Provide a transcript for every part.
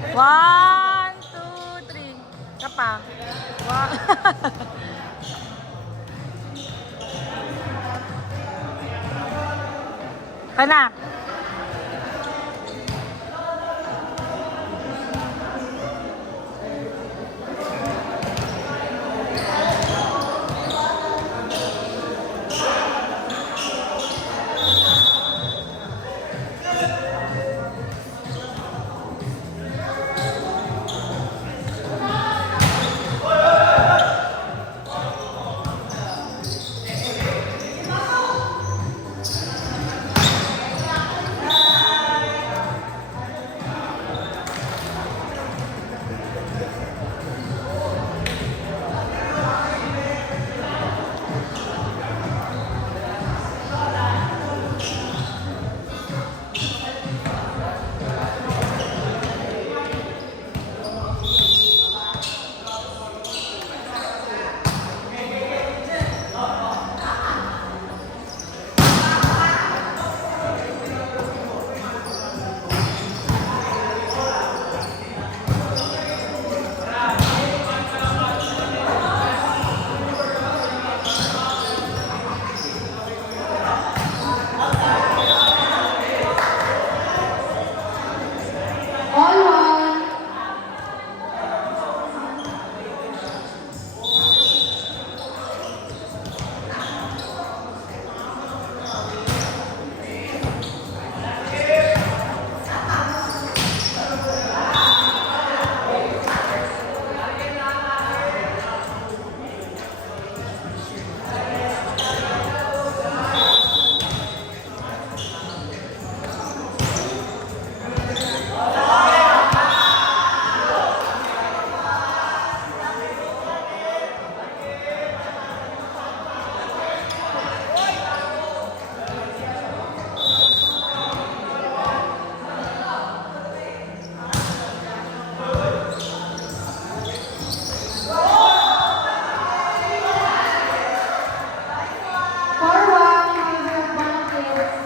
One, two, three. Kapa. One. Kana. All one. For one, user one please.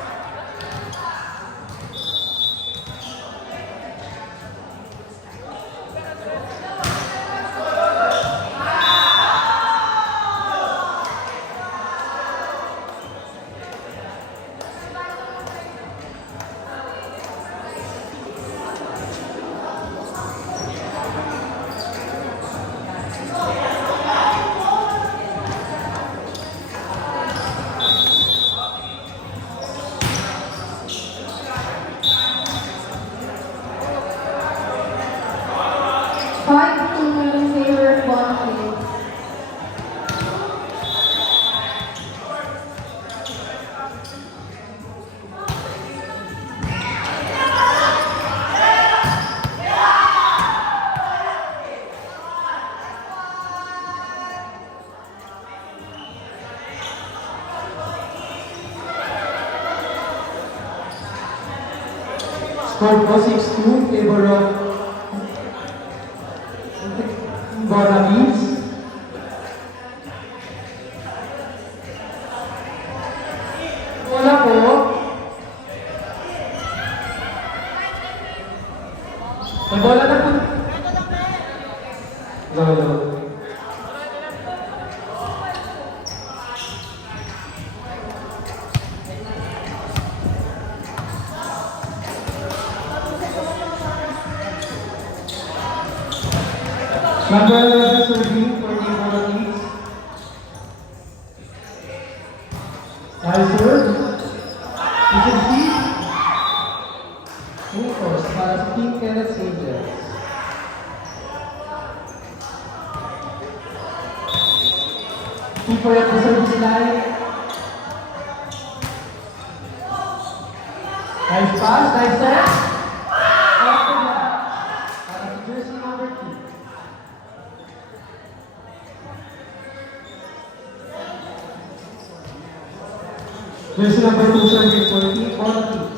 Five to in favor of one please. Score po 6-2 in favor of Bonavis. Bola po. May bola na po. Lolo. Number 11 serving for the Bonavis. Nice serve. You can see. Force para sa Team Kenneth Angels. Keeper at the service line. Nice pass, nice set. After that, para sa jersey number 2. Jersey number 2 serving for Team Bonavis.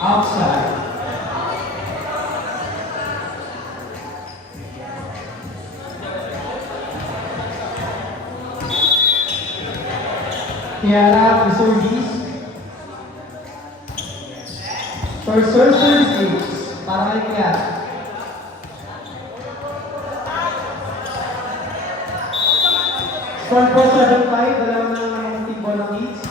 Outside. Tiara, the service. First serve, service ace. Para kay Kat. Score po 7-5. Dalawa na lang ang team ball ng Eats.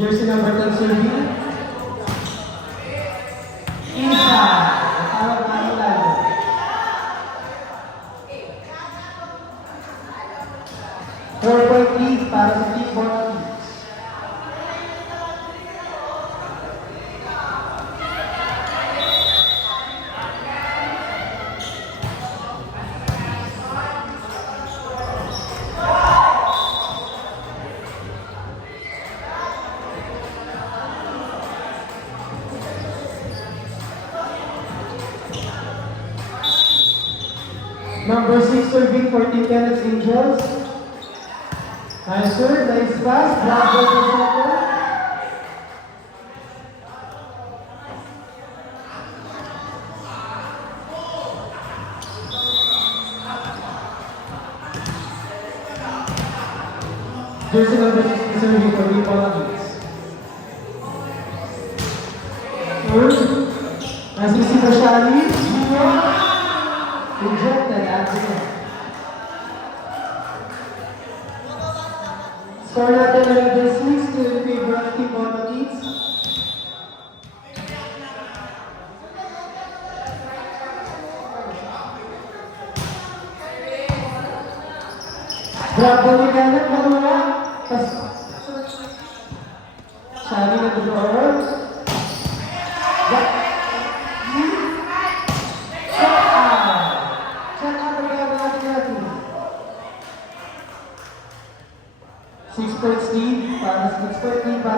Jersey number 10 serving. Isa. Tawag na lang. Four-point lead para sa team ball ng Eats. Number 6 serving for Team Tennis Angels. Nice serve, nice pass, bravo for Soccer. Jersey number 16 serving for Team Philippines. Serve, nice to see Rashali. Rejected at the end. Score natin 11-6 to in favor of Team Philippines. Grab the Liganet, Marula. Shani na to forward. Six-point lead para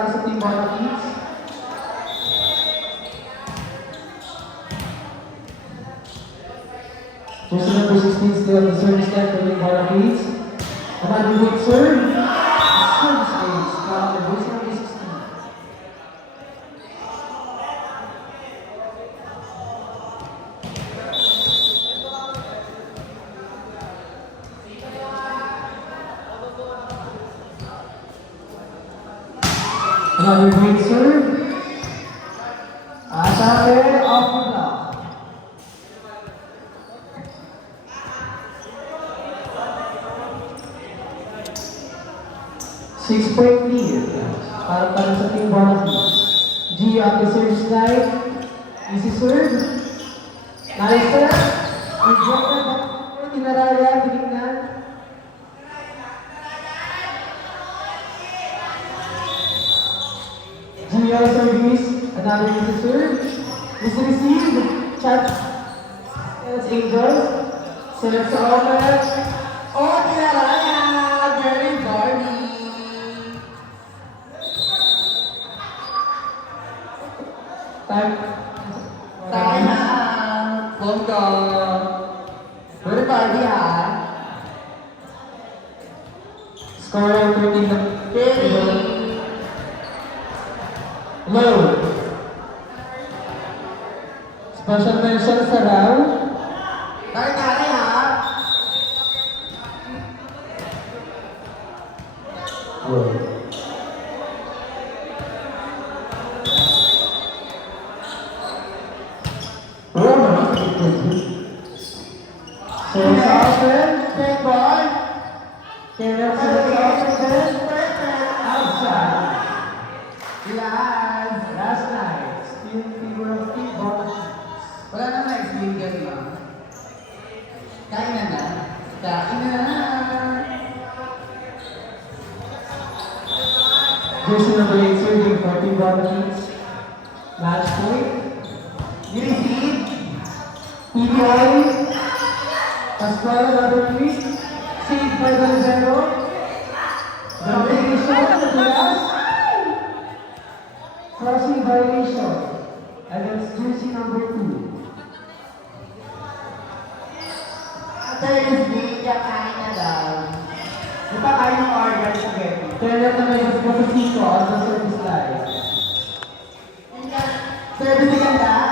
sa Team Philippines. Jersey number 16 still on the service line for Team Philippines. Another good serve. Service ace from the Jersey number 16. Another great serve. Atake off the block. Six-point lead para sa Team Philippines. G at the service line. Easy serve. Nice serve. Rejected by Tinaraya. Tinignan. Junior service, another easy serve. Is received. Chat. As Angels. Serve sa open. Oh, Tinaraya! Very dirty. Time. Time na. Bongga. Very dirty ha. Score 13 na. Low. Special mention sa Rao. Tari-tari ha. Low. So it's open, take ball. Kaya sa open, outside. Last night, still favor of Team Philippines. Wala na na-explain ka diba? Kain na na. Kain na na. Jersey number 8 serving for Team Philippines. Match point. Receive. PBI. Pascual number 3. Save by the zero. Violation to the last. Crossing violation against jersey number 2. Thursday, kain na daw. Di pa kayo ng order sa Getty? Kaya na may sa Siko on the service line. Service ka na?